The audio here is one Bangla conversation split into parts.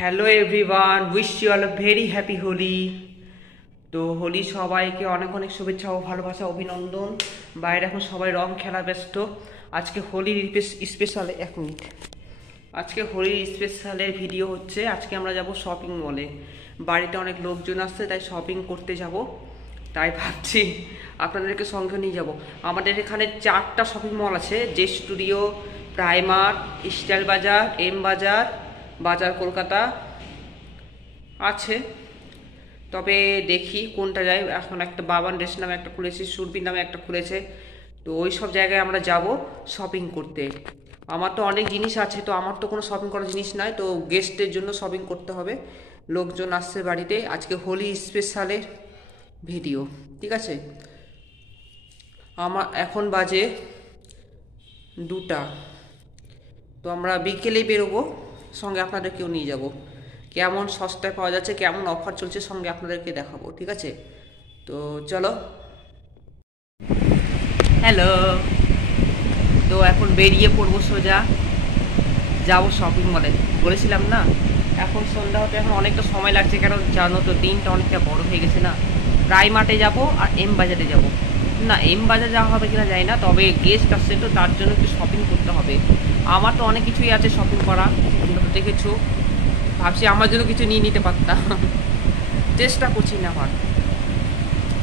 Hello everyone, wish you all very happy Holi. তো হোলি সবাইকে অনেক অনেক শুভেচ্ছা ও ভালোবাসা, অভিনন্দন। বাইরে এখন সবাই রং খেলা ব্যস্ত। আজকে হোলির স্পেশাল, এক মিনিট, আজকে হোলির স্পেশালের ভিডিও হচ্ছে। আজকে আমরা যাব শপিং মলে। বাড়িতে অনেক লোকজন আসছে, তাই শপিং করতে যাব। তাই ভাবছি আপনাদেরকে সঙ্গে নিয়ে যাব। আমাদের এখানে 4টা শপিং মল আছে, জে স্টুডিও, প্রাইমার্ক, স্টাইল বাজার, এম বাজার, বাজার কলকাতা আছে। তবে দেখি কোনটা যায়। এখন একটা বাবান ড্রেস নামে একটা খুলেছে, সুরভি নামে একটা খুলেছে। তো ওই সব জায়গায় আমরা যাব শপিং করতে। আমার তো অনেক জিনিস আছে, তো আমার তো কোনো শপিং করার জিনিস নাই, তো গেস্টের জন্য শপিং করতে হবে। লোকজন আসছে বাড়িতে, আজকে হোলি স্পেশালের ভিডিও, ঠিক আছে। আমার এখন বাজে 2টা, তো আমরা বিকেলেই বেরোবো। সঙ্গে আপনাদেরকেও নিয়ে যাব। কেমন সস্তায় পাওয়া যাচ্ছে, কেমন অফার চলছে, সঙ্গে আপনাদেরকে দেখাবো, ঠিক আছে। তো চলো। হ্যালো, তো এখন বেরিয়ে পড়বো, সোজা যাব শপিং মলে। বলেছিলাম না, এখন সন্ধ্যা হতে এখন অনেকটা সময় লাগছে, কেন জানো তো, দিনটা অনেকটা বড় হয়ে গেছে না। প্রাইমার্টে যাব আর এম বাজারে যাব। না, এম বাজার যাওয়া হবে কিনা জানি না, তবে গেস্ট আসছে তো তার জন্য একটু শপিং করতে হবে। আমার তো অনেক কিছুই আছে শপিং করা, তোমরা তো দেখেছো। ভাবছি আমার জন্য কিছু নিয়ে নিতে পারতাম, চেষ্টা করছি না আমার,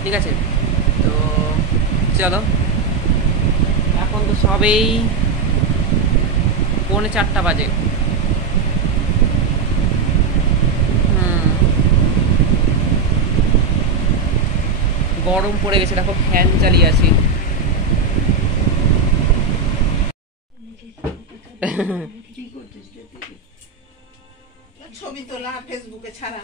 ঠিক আছে। তো চলো, এখন তো সবেই 3:45 বাজে। গরম পড়ে গেছে, দেখো ফ্যান চালিয়ে আছি। ছবি তোলা ফেসবুকে ছাড়া।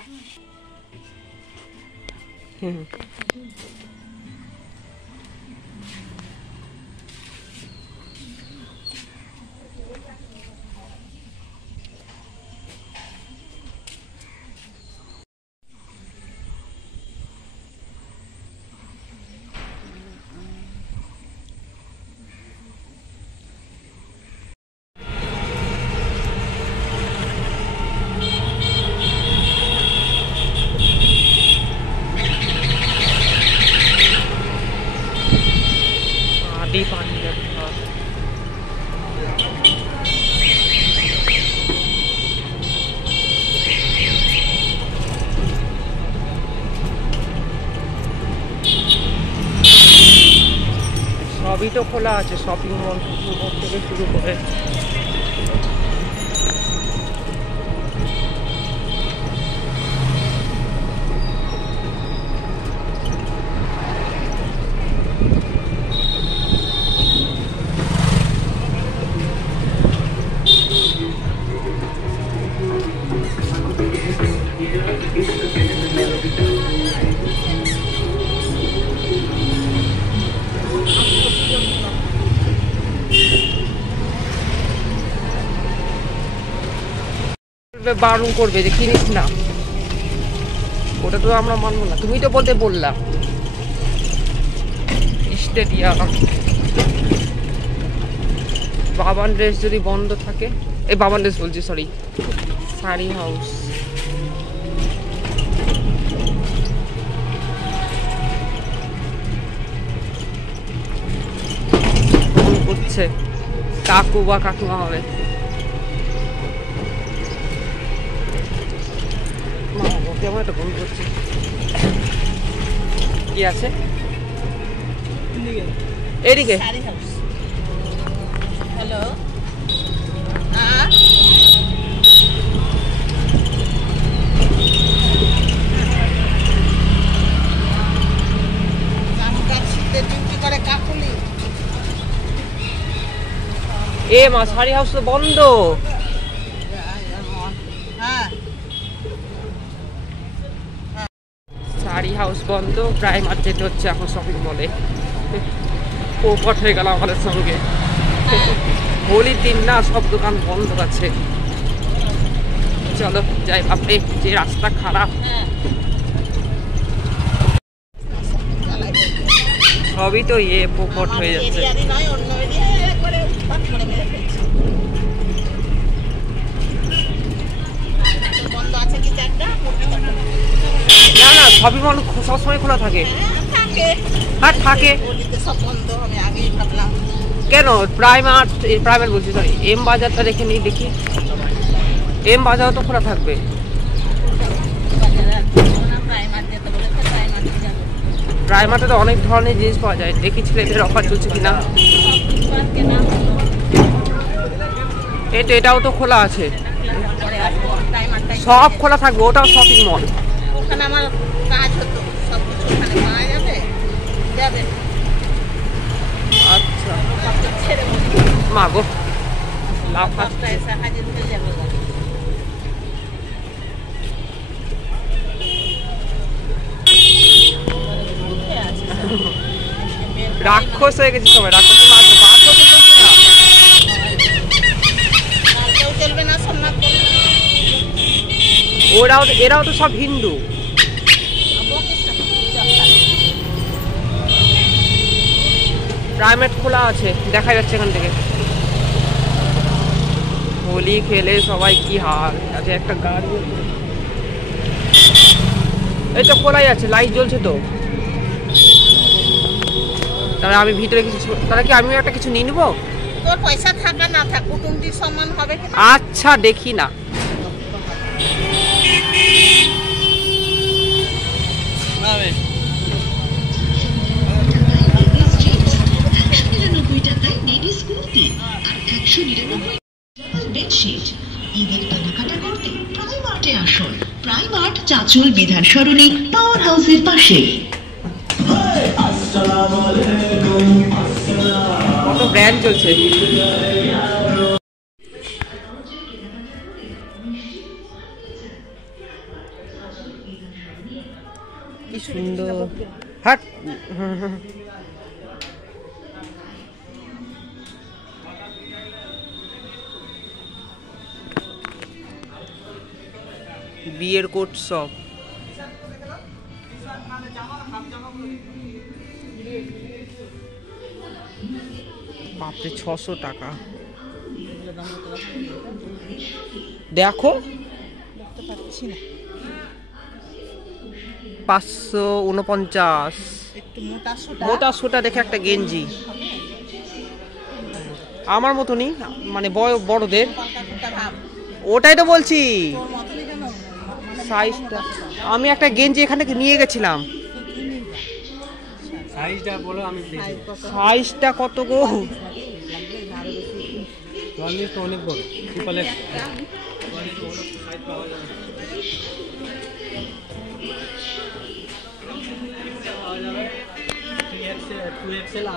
आधी पानी रखा। সবই তো খোলা আছে, শপিং মল থেকে শুরু করে। বারণ করবে যে কিনিস না, ওটা তো আমরা মানবো না। তুমি তো বলতে বললা স্টেডিয়াম, বাবান ড্রেস যদি বন্ধ থাকে, এই বাবান ড্রেস বলছি, সরি, শাড়ি হাউস। ফোন করছে, কাকু বা কাকিমা হবে। কেমন একটা ফোন করছে, কি আছে এদিকে? হ্যালো, এ মা, শাড়ি হাউস তো বন্ধ। শাড়ি হাউস বন্ধ, প্রাইমার্ক যেতে হচ্ছে এখন শপিং মলে। পোপট হয়ে গেল আমাদের সঙ্গে। হোলির দিন না, সব দোকান বন্ধ আছে। চলো যাই, ভাবলে যে রাস্তা খারাপ, সবই তো পোপট হয়ে যাচ্ছে। শপিং মল সবসময় খোলা থাকে? থাকে। আর থাকে ওদিকে সব বন্ধ, আমি আগেই ভাবলাম। কেন? প্রাইমার্ট বলছি, সরি, এম বাজারটা দেখে নিই, দেখি। এম বাজারও তো খোলা থাকবে। বাজারে আর যাবো না, প্রাইমার যেতে বলেছে, প্রাইমারে যাবো। প্রাইমার্টে তো অনেক ধরনের জিনিস পাওয়া যায়, দেখি ছেলেদের অফার চলছে কিনা। সব কিছু আর কেনা হলো। এটাও তো খোলা আছে, পরে আসবো, প্রাইমারটাই সব খোলা থাকবে, ওটাও শপিং মল। ওখানে আমার কাজ হতো, সব কিছু ওখানে পাওয়া যাবে। যাবে আচ্ছা সব ছেড়ে বসবো, মা গো, লাভ সবটা এসে হাজির হয়ে যাবে। রাক্ষস হয়ে গেছে সবাই, রাক্ষসী মাছ বাসও তো চলছে না। কেউ চলবে না, সোমনাথ এরাও তো সব হিন্দু। প্রাইভেট খোলা আছে, দেখা যাচ্ছে এখান থেকে। হোলি খেলে সবাই কি হাল আছে, একটা গাড়ি এই তো খোলাই আছে, লাইট জ্বলছে তো। তাহলে আমি ভিতরে কিছু, তাহলে কি আমিও একটা কিছু নিয়ে নেবো? তোর পয়সা থাকা না থাক, কুটুমটির সম্মান হবে কিনা? আচ্ছা দেখি না। প্রাইমার্ট চাঁচল বিধান সরণি পাওয়ার হাউসের পাশে। কত ব্র্যান্ড চলছে। কি সুন্দর। হাট বিয়ের কোট সব। বাপরে 600 টাকা। দেখো দেখতে পাচ্ছি না, 549। একটু মোটা সোটা মোটা সোটা দেখে একটা গেঞ্জি আমার মতনই, মানে বড়দের। ভাব, ওটাই তো বলছি তোর মতনই যেন সাইজটা। আমি একটা গেঞ্জি এখান থেকে নিয়ে গেছিলাম, সাইজটা বলো, আমি সাইজটা কত গো? 44 তো অনেক বড়, ট্রিপল এক্স।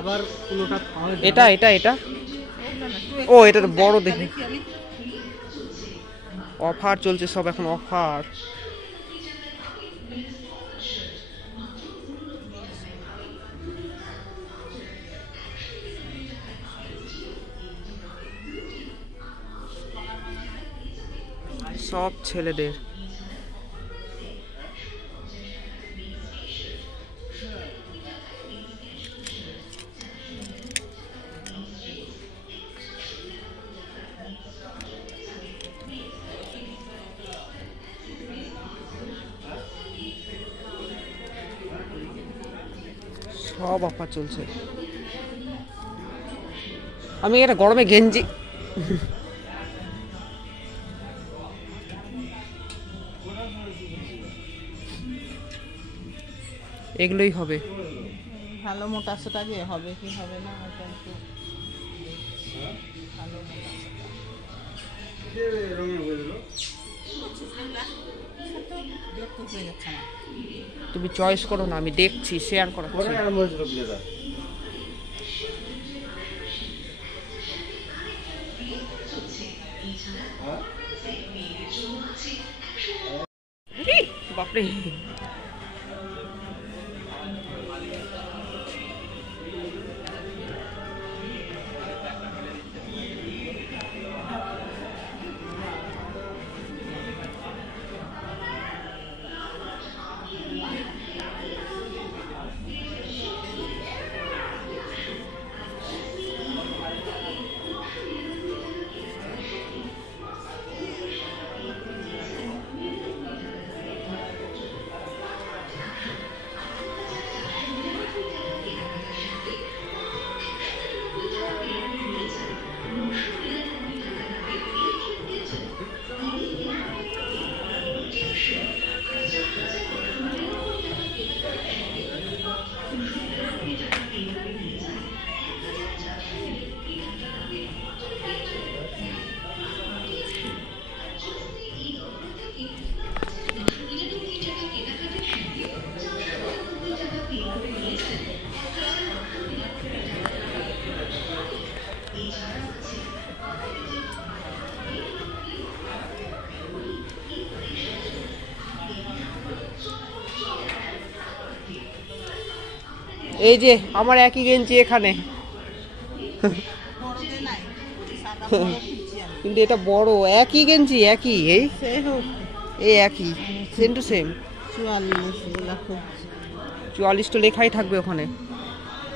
আবার কোনোটা পাওয়া যায়। এটা ও, এটা তো বড় দেখে। অফার চলছে সব এখন, অফার। সব ছেলেদের। সব অফার চলছে। আমি একটা গরমে গেঞ্জি, এগুলোই হবে। ভালো মোটা সোটা যে হবে কি হবে না, ওটা একটু ভালো মোটা দেখতে হয়ে যাচ্ছে না। তুমি চয়েস করো না, আমি দেখছি, শেয়ার করা। বাপরে, এই যে আমার একই গেঞ্জি এখানে, বড়দের নাই, সাদা বড় খুঁজছি আমি। কিন্তু এটা বড়, একই গেঞ্জি একই, সে হোক, এই একই, সেম টু সেম। 44 এগুলা খুঁজছি। 44 তো লেখাই থাকবে ওখানে।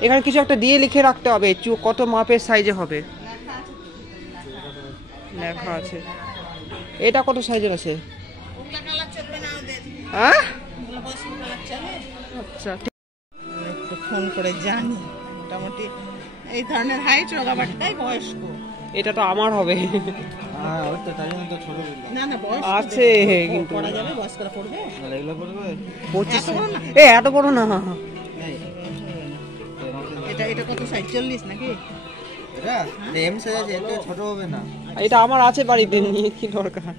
এখানে কিছু একটা দিয়ে লিখে রাখতে হবে কত মাপের সাইজে হবে, লেখা আছে। এটা কত সাইজের আছে? ওগুলা কালার চলবে না ওদের, হ্যাঁ ওগুলা বয়স্ক কালার চলে। আচ্ছা, একটু ফোন করে জানি, মোটামুটি এই ধরনের হাইট রোগাবারটাই বয়স্ক। এটা তো আমার হবে। হ্যাঁ ওই তো তাই জন্য তো ছোট বললাম। না না বয়স্ক আছে, কিন্তু পড়া যাবে, বয়স্করা পড়বে। তাহলে এগুলো করবে 25 এত বড় না? এত বড় না। এটা এটা কত সাইজ? 40 নাকি? এটা এম সাইজ আছে, এটা ছোট হবে না। এটা আমার আছে বাড়িতে, নিয়ে কি দরকার।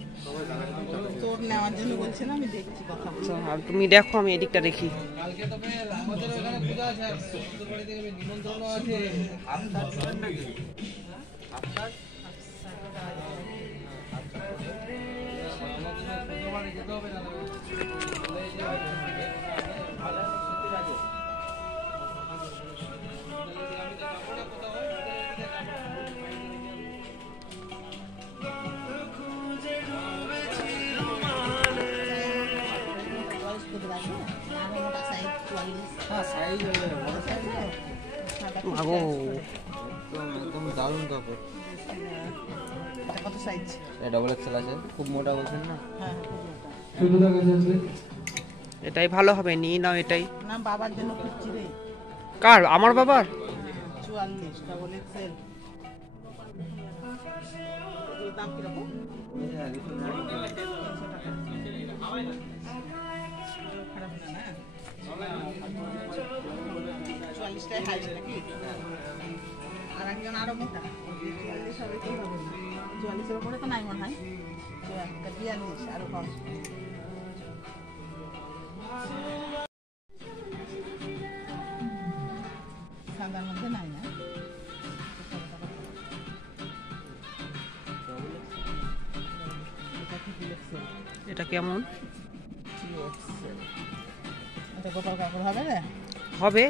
তোর নেওয়ার জন্য বলছে না, আমি দেখছি কথা বলছি। আচ্ছা, আর তুমি দেখো, আমি এদিকটা দেখি। কালকে তবে আমাদের এখানে পূজা আছে, শ্বশুর বাড়ি থেকে নিমন্ত্রণ আছে। আপনার ছিলেন নাকি? আপনার শ্বশুর বাড়ি যেতে হবে না? বয়স্কদের আছে? আর মোটা সাইজ 44। হ্যাঁ সাইজ হবে, বড় সাইজ না। মাগো, একদম একদম দারুণ কাপড়। এটা কত সাইজ? এটা ডবল এক্সেল আছে, খুব মোটা বলছেন না। হ্যাঁ খুব মোটা। এটাই ভালো হবে, নিয়ে নাও এটাই। না বাবার জন্য খুঁজছি রে। কার? আমার বাবার? 44 ডবল এক্সেল। এগুলোর দাম কিরকম? 300 টাকা। খারাপ না না? 44 টাই হাইট নাকি? আর একজন আরো মোটা, 44 হবে কি হবে না? 44 এর উপরে তো নাই মনে হয়। 42 আরো কম। সাদার মধ্যে নাই না? এটা triple XL, এটা কেমন 3XL। এটা গোপাল কাপড় হবে রে? হবে?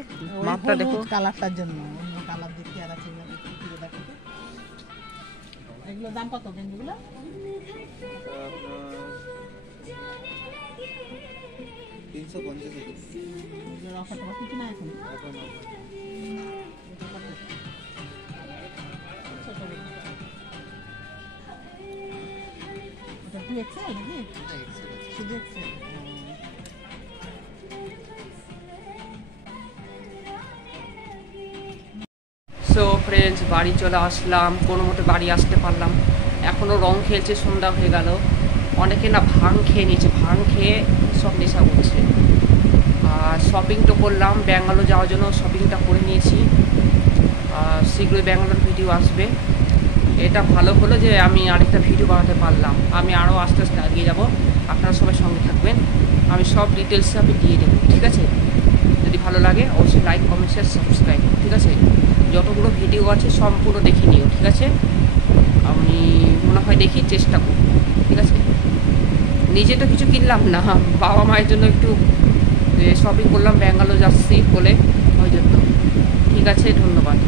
মাপটা দেখো। কালারটার জন্য অন্য কালার দেখি আর আছে, দেখো তো। এগুলোর দাম কত গেঞ্জিগুলো? এগুলোর অফার টফার কিছু না এখন? এটা কত? ছোট বড়। এটা 2XL নাকি? শুধু XL? সো ফ্রেন্ডস, বাড়ি চলে আসলাম, কোনো মতে বাড়ি আসতে পারলাম। এখনও রং খেলছে, সন্ধ্যা হয়ে গেল। অনেকে না ভাং খেয়ে নিয়েছে, ভাং খেয়ে সব নেশা করছে। আর শপিং তো করলাম, ব্যাঙ্গালোর যাওয়ার জন্য শপিংটা করে নিয়েছি। শীঘ্রই ব্যাঙ্গালোর ভিডিও আসবে। এটা ভালো হলো যে আমি আরেকটা ভিডিও বানাতে পারলাম। আমি আরও আস্তে আস্তে এগিয়ে যাব, আপনারা সবাই সঙ্গে থাকবেন। আমি সব ডিটেলসে আমি দিয়ে দেবো, ঠিক আছে? যদি ভালো লাগে অবশ্যই লাইক, কমেন্ট, শেয়ার, সাবস্ক্রাইব, ঠিক আছে? যতগুলো ভিডিও আছে সম্পূর্ণ দেখে নিও, ঠিক আছে? আমি মনে হয় দেখি, চেষ্টা করব, ঠিক আছে? নিজে তো কিছু কিনলাম না, বাবা মায়ের জন্য একটু শপিং করলাম, ব্যাঙ্গালোর যাচ্ছি বলে, ওই জন্য। ঠিক আছে, ধন্যবাদ।